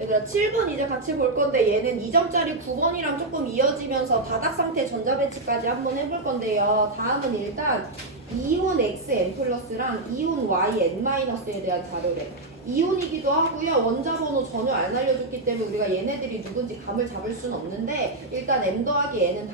얘들아 7번 이제 같이 볼 건데 얘는 2점짜리 9번이랑 조금 이어지면서 바닥 상태 전자배치까지 한번 해볼 건데요. 다음은 일단 이온 XN 플러스랑 이온 YN 마이너스에 대한 자료래. 이온이기도 하고요. 원자 번호 전혀 안 알려줬기 때문에 우리가 얘네들이 누군지 감을 잡을 수는 없는데 일단 M 더하기 N은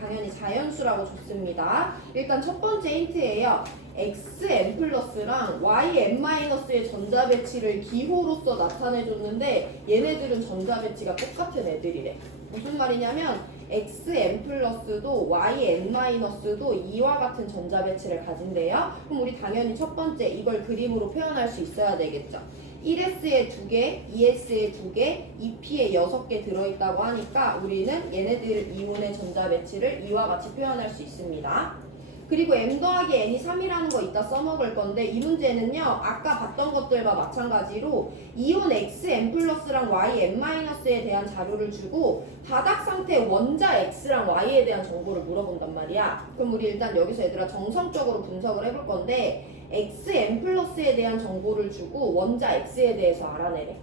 당연히 자연수라고 줬습니다. 일단 첫 번째 힌트예요. XN 플러스랑 YN-의 전자 배치를 기호로서 나타내줬는데 얘네들은 전자 배치가 똑같은 애들이래. 무슨 말이냐면 XN 플러스도 YN-도 이와 같은 전자 배치를 가진대요. 그럼 우리 당연히 첫 번째 이걸 그림으로 표현할 수 있어야 되겠죠. 1S에 2개, 2S에 2개, 2P에 6개 들어있다고 하니까 우리는 얘네들 이온의 전자 배치를 이와 같이 표현할 수 있습니다. 그리고 M 더하기 N이 3이라는 거 이따 써먹을 건데 이 문제는요 아까 봤던 것들과 마찬가지로 이온 XN 플러스랑 YN-에 대한 자료를 주고 바닥 상태 원자 X랑 Y에 대한 정보를 물어본단 말이야. 그럼 우리 일단 여기서 얘들아 정성적으로 분석을 해볼 건데 XN 플러스에 대한 정보를 주고 원자 X에 대해서 알아내래.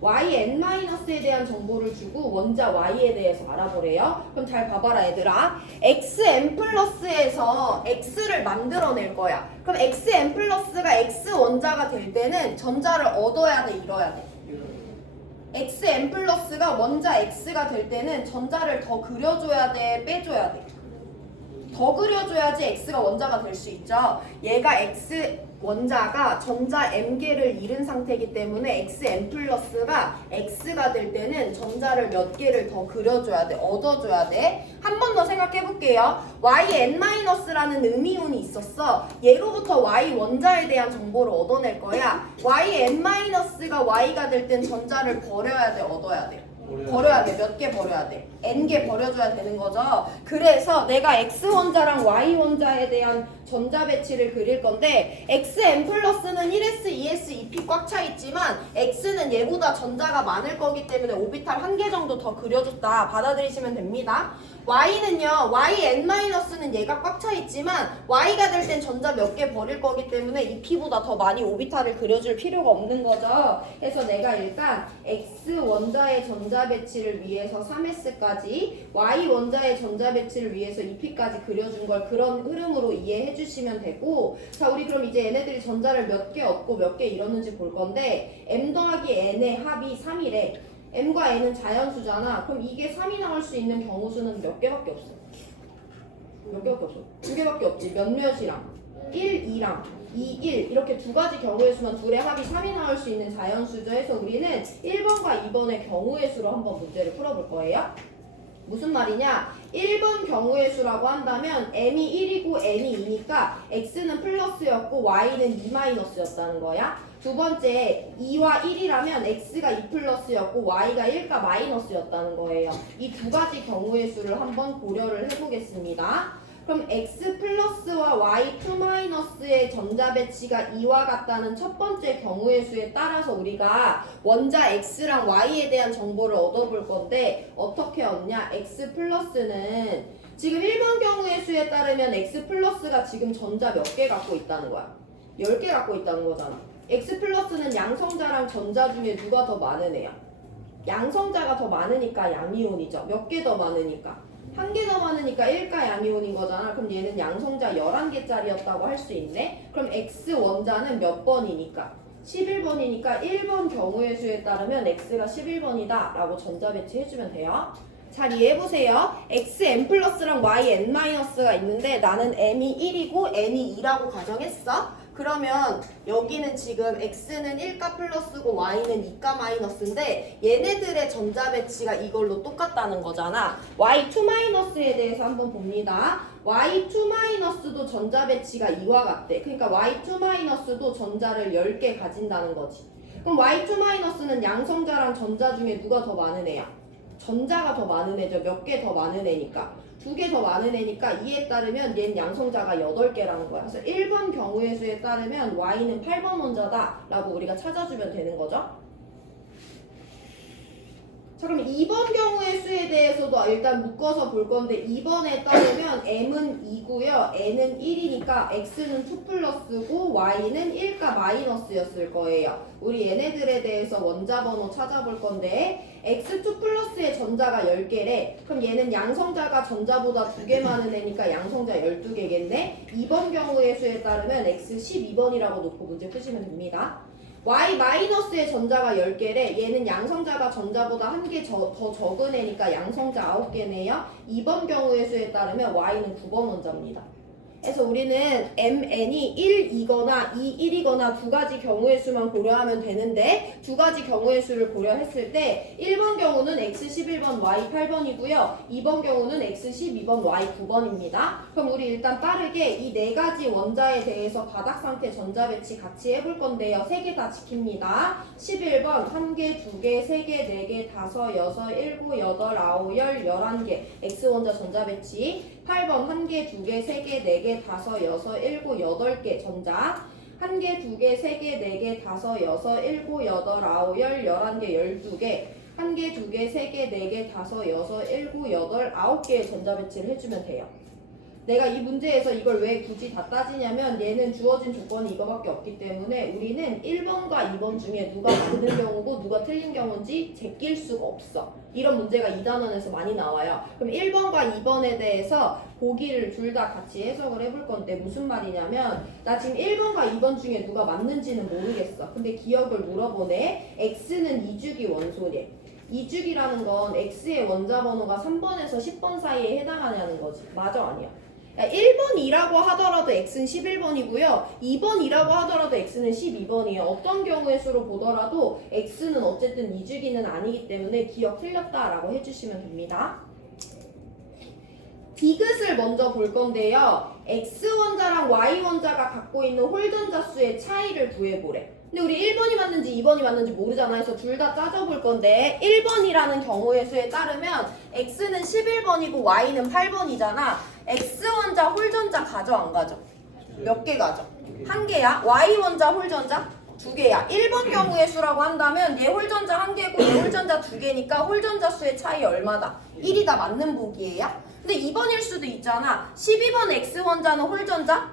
YN-에 대한 정보를 주고 원자 Y에 대해서 알아보래요. 그럼 잘 봐봐라 얘들아. XN 플러스에서 X를 만들어낼 거야. 그럼 XN 플러스가 X 원자가 될 때는 전자를 얻어야 돼, 잃어야 돼? XN 플러스가 원자 X가 될 때는 전자를 더 그려줘야 돼, 빼줘야 돼? 더 그려줘야지 X가 원자가 될 수 있죠. 얘가 X 원자가 전자 M개를 잃은 상태이기 때문에 XN 플러스가 X가 될 때는 전자를 몇 개를 더 그려줘야 돼, 얻어줘야 돼. 한 번 더 생각해 볼게요. YN-라는 음이온이 있었어. 얘로부터 Y 원자에 대한 정보를 얻어낼 거야. YN-가 Y가 될 땐 전자를 버려야 돼, 얻어야 돼? 버려야 돼. 몇 개 버려야 돼? N개 버려줘야 되는 거죠. 그래서 내가 X원자랑 Y원자에 대한 전자 배치를 그릴 건데 XN 플러스는 1S, 2S, 2P 꽉 차 있지만 X는 얘보다 전자가 많을 거기 때문에 오비탈 1개 정도 더 그려줬다. 받아들이시면 됩니다. Y는요, YN-는 얘가 꽉 차 있지만 Y가 될 땐 전자 몇 개 버릴 거기 때문에 2P보다 더 많이 오비탈을 그려줄 필요가 없는 거죠. 그래서 내가 일단 X 원자의 전자 배치를 위해서 3S까지, Y 원자의 전자 배치를 위해서 2P까지 그려준 걸 그런 흐름으로 이해해 주시면 되고, 자 우리 그럼 이제 얘네들이 전자를 몇 개 얻고 몇 개 잃었는지 볼 건데 M 더하기 N의 합이 3이래. M과 N은 자연수잖아. 그럼 이게 3이 나올 수 있는 경우수는 몇 개밖에 없어? 몇 개밖에 없어? 2개밖에 없지. 몇몇이랑 1, 2랑 2, 1 이렇게 두 가지 경우의 수만 둘의 합이 3이 나올 수 있는 자연수죠. 해서 우리는 1번과 2번의 경우의 수로 한번 문제를 풀어볼 거예요. 무슨 말이냐? 1번 경우의 수라고 한다면 M이 1이고 N이 2니까 X는 플러스였고 Y는 2 마이너스였다는 거야. 두 번째 2와 1이라면 X가 2 플러스였고 Y가 1과 마이너스였다는 거예요. 이 두 가지 경우의 수를 한번 고려를 해보겠습니다. 그럼 X 플러스와 Y2 마이너스의 전자 배치가 이와 같다는 첫 번째 경우의 수에 따라서 우리가 원자 X랑 Y에 대한 정보를 얻어볼 건데 어떻게 얻냐? X 플러스는 지금 1번 경우의 수에 따르면 X 플러스가 지금 전자 몇 개 갖고 있다는 거야? 10개 갖고 있다는 거잖아. X 플러스는 양성자랑 전자 중에 누가 더 많은 애야? 양성자가 더 많으니까 양이온이죠. 몇 개 더 많으니까? 1개 더 많으니까 1가 양이온인 거잖아. 그럼 얘는 양성자 11개짜리였다고 할 수 있네. 그럼 X 원자는 몇 번이니까? 11번이니까 1번 경우의 수에 따르면 X가 11번이다 라고 전자 배치해주면 돼요. 잘 이해해보세요. XN 플러스랑 YN-가 있는데 나는 M이 1이고 N이 2라고 가정했어. 그러면 여기는 지금 X는 1가 플러스고 Y는 2가 마이너스인데 얘네들의 전자 배치가 이걸로 똑같다는 거잖아. Y2-에 대해서 한번 봅니다. Y2-도 전자 배치가 이와 같대. 그러니까 Y2-도 전자를 10개 가진다는 거지. 그럼 Y2-는 양성자랑 전자 중에 누가 더 많은 애야? 전자가 더 많은 애죠. 몇 개 더 많은 애니까. 2개 더 많은 애니까 이에 따르면 얘는 양성자가 8개라는 거야. 그래서 1번 경우의 수에 따르면 Y는 8번 원자다 라고 우리가 찾아주면 되는 거죠. 자, 그럼 2번 경우의 수에 대해서도 일단 묶어서 볼 건데 2번에 따르면 m은 2고요. n은 1이니까 x는 2 플러스고 y는 1과 마이너스였을 거예요. 우리 얘네들에 대해서 원자 번호 찾아볼 건데 x2 플러스의 전자가 10개래. 그럼 얘는 양성자가 전자보다 2개 많은 애니까 양성자 12개겠네. 2번 경우의 수에 따르면 x 12번이라고 놓고 문제 푸시면 됩니다. y-의 전자가 10개래. 얘는 양성자가 전자보다 1개 더 적은 애니까 양성자 9개네요. 2번 경우의 수에 따르면 y는 9번 원자입니다. 그래서 우리는 mn이 1이거나 2, 1이거나 두 가지 경우의 수만 고려하면 되는데 두 가지 경우의 수를 고려했을 때 1번 경우는 x 11번, y 8번이고요. 2번 경우는 x 12번, y 9번입니다. 그럼 우리 일단 빠르게 이 네 가지 원자에 대해서 바닥 상태 전자 배치 같이 해볼 건데요. 3개 다 지킵니다. 11번 1개, 2개, 3개, 4개, 5, 6, 7, 8, 9, 10, 11개 x 원자 전자 배치. 8번 1개, 2개, 3개, 4개, 5, 6, 7, 8개 전자. 1개, 2개, 3개, 4개, 5, 6, 7, 8, 9, 10, 11개, 12개. 1개, 2개, 3개, 4개, 5, 6, 7, 8, 9개의 전자 배치를 해주면 돼요. 내가 이 문제에서 이걸 왜 굳이 다 따지냐면 얘는 주어진 조건이 이거밖에 없기 때문에 우리는 1번과 2번 중에 누가 맞는 경우고 누가 틀린 경우인지 제낄 수가 없어. 이런 문제가 2단원에서 많이 나와요. 그럼 1번과 2번에 대해서 보기를 둘 다 같이 해석을 해볼 건데 무슨 말이냐면 나 지금 1번과 2번 중에 누가 맞는지는 모르겠어. 근데 기억을 물어보네. X는 2주기 원소래. 2주기라는 건 X의 원자 번호가 3번에서 10번 사이에 해당하냐는 거지. 맞아 아니야? 1번이라고 하더라도 x는 11번이고요. 2번이라고 하더라도 x는 12번이에요. 어떤 경우의 수로 보더라도 x는 어쨌든 2주기는 아니기 때문에 기억 틀렸다라고 해주시면 됩니다. 디귿을 먼저 볼 건데요. X원자랑 Y원자가 갖고 있는 홀전자 수의 차이를 구해보래. 근데 우리 1번이 맞는지 2번이 맞는지 모르잖아. 그래서 둘 다 따져볼 건데 1번이라는 경우의 수에 따르면 X는 11번이고 Y는 8번이잖아. X원자 홀전자 가져 안 가져? 몇 개 가져? 한 개야. Y원자 홀전자? 2개야. 1번 경우의 수라고 한다면 얘 홀전자 1개고 얘 홀전자 2개니까 홀전자 수의 차이 얼마다? 1이다. 맞는 보기예요. 근데 2번일 수도 있잖아. 12번 X원자는 홀전자?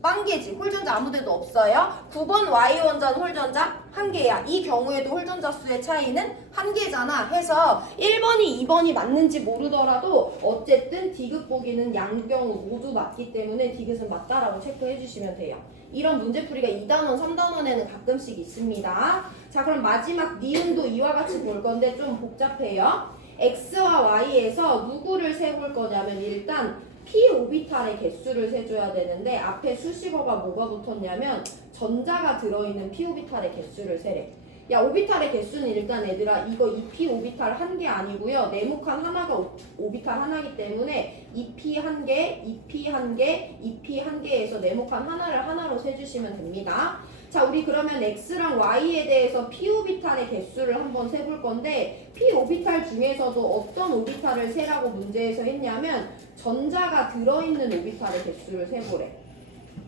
빵개지. 홀전자 아무데도 없어요. 9번 Y원자는 홀전자 1개야. 이 경우에도 홀전자 수의 차이는 1개잖아. 해서 1번이 2번이 맞는지 모르더라도 어쨌든 디귿 보기는 양경우 모두 맞기 때문에 디귿은 맞다라고 체크해 주시면 돼요. 이런 문제풀이가 2단원, 3단원에는 가끔씩 있습니다. 자, 그럼 마지막 니은도 이와 같이 볼 건데 좀 복잡해요. X와 Y에서 누구를 세볼 거냐면 일단 p 오비탈의 개수를 세줘야 되는데 앞에 수식어가 뭐가 붙었냐면 전자가 들어있는 p 오비탈의 개수를 세래. 야, 오비탈의 개수는 일단 얘들아 이거 2p 오비탈 1개 아니고요. 네모칸 하나가 오비탈 하나이기 때문에 2p 1개, 2p 1개, 2p 1개에서 네모칸 하나를 하나로 세주시면 됩니다. 자, 우리 그러면 X랑 Y에 대해서 p 오비탈의 개수를 한번 세볼 건데 p 오비탈 중에서도 어떤 오비탈을 세라고 문제에서 했냐면 전자가 들어있는 오비탈의 개수를 세보래.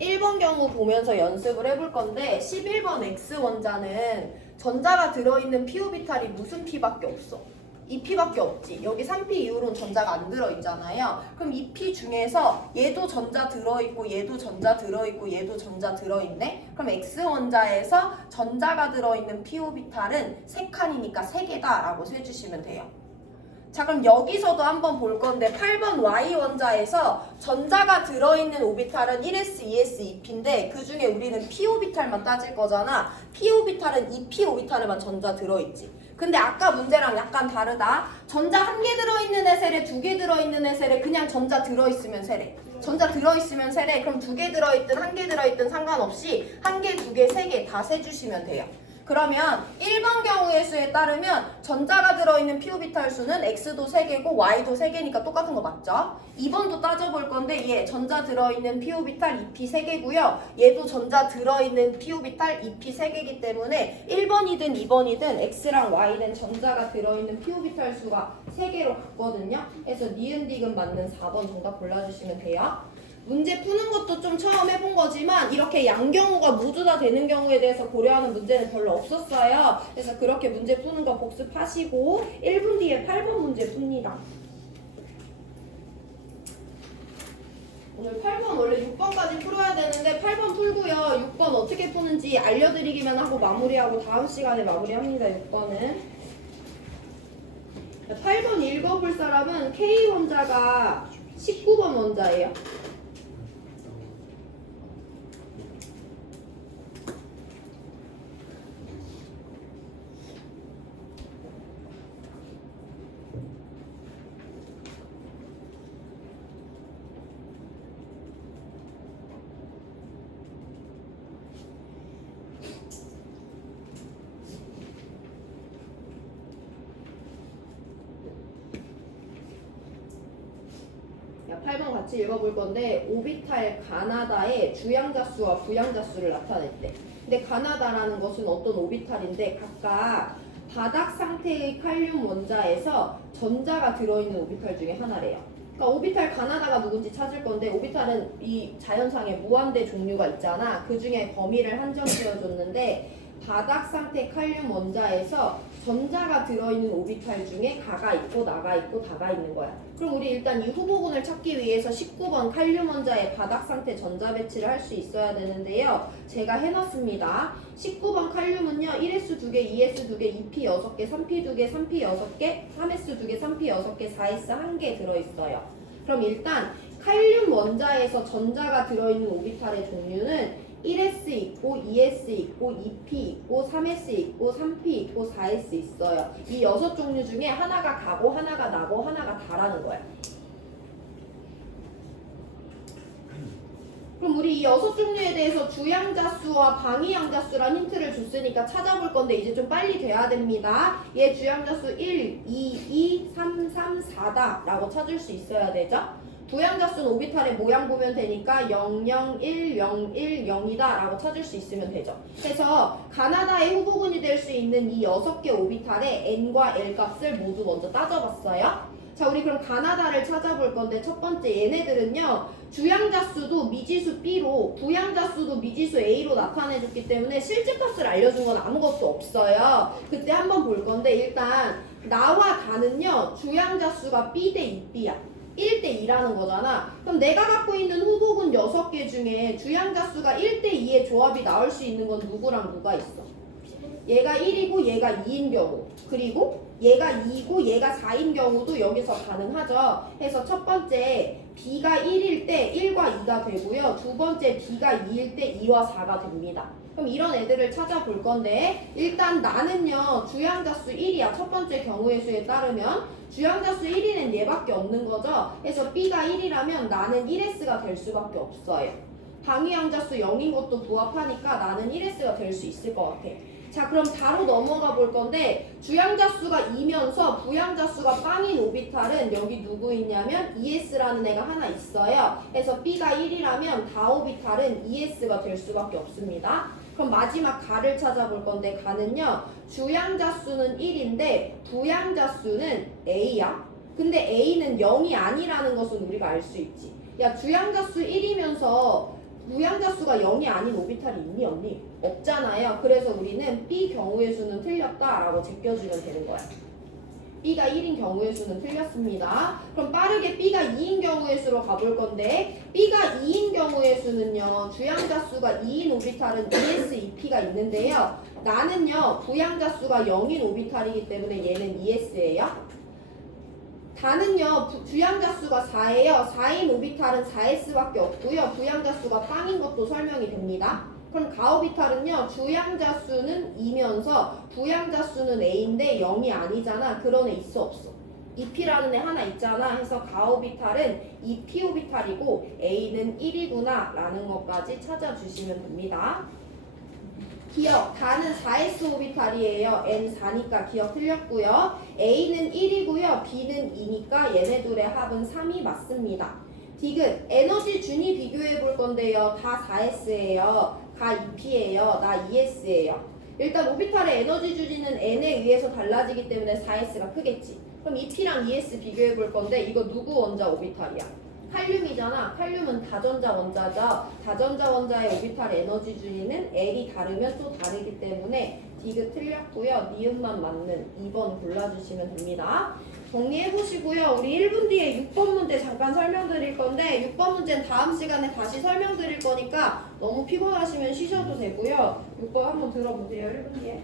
1번 경우 보면서 연습을 해볼 건데 11번 X원자는 전자가 들어있는 p 오비탈이 무슨 p밖에 없어? 2p밖에 없지. 여기 3p 이후로는 전자가 안 들어있잖아요. 그럼 2p 중에서 얘도 전자 들어있고 얘도 전자 들어있고 얘도 전자 들어있네. 그럼 X원자에서 전자가 들어있는 p 오비탈은 3칸이니까 3개다 라고 세주시면 돼요. 자, 그럼 여기서도 한번 볼 건데 8번 Y원자에서 전자가 들어있는 오비탈은 1s, 2s, 2p인데 그 중에 우리는 p 오비탈만 따질 거잖아. p 오비탈은 2p 오비탈에만 전자 들어있지. 근데 아까 문제랑 약간 다르다. 전자 1개 들어있는 애 세래, 2개 들어있는 애 세래, 그냥 전자 들어있으면 세래. 전자 들어있으면 세래. 그럼 2개 들어있든 1개 들어있든 상관없이 1개, 2개, 3개 다 세주시면 돼요. 그러면 1번 경우의 수에 따르면 전자가 들어있는 p 오비탈 수는 x도 3개고 y도 3개니까 똑같은 거 맞죠? 2번도 따져볼 건데 얘 전자 들어있는 p 오비탈 2p 3개고요. 얘도 전자 들어있는 p 오비탈 2p 3개이기 때문에 1번이든 2번이든 x랑 y는 전자가 들어있는 p 오비탈 수가 3개로 같거든요. 그래서 니은 디귿 맞는 4번 정답 골라주시면 돼요. 문제 푸는 것도 좀 처음 해본 거지만 이렇게 양경우가 모두 다 되는 경우에 대해서 고려하는 문제는 별로 없었어요. 그래서 그렇게 문제 푸는 거 복습하시고 1분 뒤에 8번 문제 풉니다. 오늘 8번 원래 6번까지 풀어야 되는데 8번 풀고요. 6번 어떻게 푸는지 알려드리기만 하고 마무리하고 다음 시간에 마무리합니다. 6번은 8번 읽어볼 사람은 K 원자가 19번 원자예요. 야, 8번 같이 읽어볼 건데 오비탈 가나다의 주양자수와 부양자수를 나타냈대. 근데 가나다라는 것은 어떤 오비탈인데 각각 바닥 상태의 칼륨 원자에서 전자가 들어있는 오비탈 중에 하나래요. 그러니까 오비탈 가나다가 누군지 찾을 건데 오비탈은 이 자연상에 무한대 종류가 있잖아. 그 중에 범위를 한정지어줬는데 바닥 상태 칼륨 원자에서 전자가 들어있는 오비탈 중에 가가 있고 나가 있고 다가 있는 거야. 그럼 우리 일단 이 후보군을 찾기 위해서 19번 칼륨 원자의 바닥 상태 전자 배치를 할 수 있어야 되는데요. 제가 해놨습니다. 19번 칼륨은요. 1s 2개, 2s 2개, 2p 6개, 3p 2개, 3p 6개, 3s 2개, 3p 6개, 4s 1개 들어있어요. 그럼 일단 칼륨 원자에서 전자가 들어있는 오비탈의 종류는 1s 있고 2s 있고 2p 있고 3s 있고 3p 있고 4s 있어요. 이 6종류 중에 하나가 가고 하나가 나고 하나가 다라는 거야. 그럼 우리 이 6종류에 대해서 주양자수와 방위양자수란 힌트를 줬으니까 찾아볼 건데 이제 좀 빨리 돼야 됩니다. 얘 주양자수 1, 2, 2, 3, 3, 4다 라고 찾을 수 있어야 되죠. 부양자수는 오비탈의 모양 보면 되니까 0, 0, 1, 0, 1, 0이다 라고 찾을 수 있으면 되죠. 그래서 가나다의 후보군이 될 수 있는 이 6개 오비탈의 n과 l 값을 모두 먼저 따져봤어요. 자, 우리 그럼 가나다를 찾아볼 건데 첫 번째 얘네들은요. 주양자수도 미지수 b로 부양자수도 미지수 a로 나타내줬기 때문에 실제값을 알려준 건 아무것도 없어요. 그때 한번 볼 건데 일단 나와 다는요. 주양자수가 b 대 2b야. 1대 2라는 거잖아. 그럼 내가 갖고 있는 후보군 6개 중에 주양자수가 1대 2의 조합이 나올 수 있는 건 누구랑 누가 있어? 얘가 1이고 얘가 2인 경우, 그리고 얘가 2고 얘가 4인 경우도 여기서 가능하죠. 그래서 첫 번째 B가 1일 때 1과 2가 되고요. 두 번째 B가 2일 때 2와 4가 됩니다. 그럼 이런 애들을 찾아볼 건데 일단 나는요. 주양자수 1이야. 첫 번째 경우의 수에 따르면 주양자수 1위는 얘밖에 없는 거죠. 그래서 B가 1이라면 나는 1S가 될 수밖에 없어요. 방위양자수 0인 것도 부합하니까 나는 1S가 될 수 있을 것 같아. 자, 그럼 바로 넘어가 볼 건데 주양자수가 2면서 부양자수가 빵인 오비탈은 여기 누구 있냐면 2S라는 애가 하나 있어요. 그래서 B가 1이라면 다 오비탈은 2S가 될 수밖에 없습니다. 그럼 마지막 가를 찾아볼 건데 가는요. 주양자수는 1인데 부양자수는 A야. 근데 A는 0이 아니라는 것은 우리가 알 수 있지. 야, 주양자수 1이면서 부양자수가 0이 아닌 오비탈이 있니 없니? 없잖아요. 그래서 우리는 B 경우의 수는 틀렸다라고 제껴주면 되는 거야. B가 1인 경우의 수는 틀렸습니다. 그럼 빠르게 B가 2인 경우의 수로 가볼 건데 B가 2인 경우의 수는요. 주양자수가 2인 오비탈은 2S, 2P가 있는데요. 나는요. 부양자수가 0인 오비탈이기 때문에 얘는 2S예요. 다는요. 주양자수가 4예요. 4인 오비탈은 4S밖에 없고요. 부양자수가 빵인 것도 설명이 됩니다. 그럼 가오비탈은요. 주양자수는 2면서 부양자수는 A인데 0이 아니잖아. 그런 애 있어 없어? 2P라는 애 하나 있잖아. 해서 가오비탈은 2P 오비탈이고 A는 1이구나 라는 것까지 찾아주시면 됩니다. 기억, 다는 4S 오비탈이에요. N 4니까 기억 틀렸고요. A는 1이고요. B는 2니까 얘네 둘의 합은 3이 맞습니다. 디귿, 에너지 준위 비교해 볼 건데요. 다 4S예요. 가 2P예요. 나 2S예요. 일단 오비탈의 에너지 준위는 N에 의해서 달라지기 때문에 4S가 크겠지. 그럼 2P랑 2S 비교해 볼 건데 이거 누구 원자 오비탈이야? 칼륨이잖아. 칼륨은 다전자 원자죠. 다전자 원자의 오비탈 에너지 주의는 L이 다르면 또 다르기 때문에 디귿 틀렸고요. 니은만 맞는 2번 골라주시면 됩니다. 정리해보시고요. 우리 1분 뒤에 6번 문제 잠깐 설명드릴 건데 6번 문제는 다음 시간에 다시 설명드릴 거니까 너무 피곤하시면 쉬셔도 되고요. 6번 한번 들어보세요. 1분 뒤에.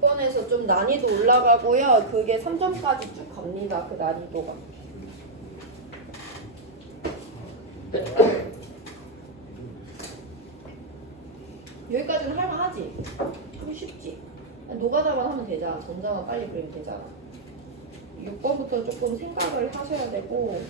6번에서 좀 난이도 올라가고요. 그게 3점까지 쭉 갑니다. 그 난이도가. 여기까지는 할만하지? 좀 쉽지? 노가다만 하면 되잖아. 전자만 빨리 그리면 되잖아. 6번부터 조금 생각을 하셔야 되고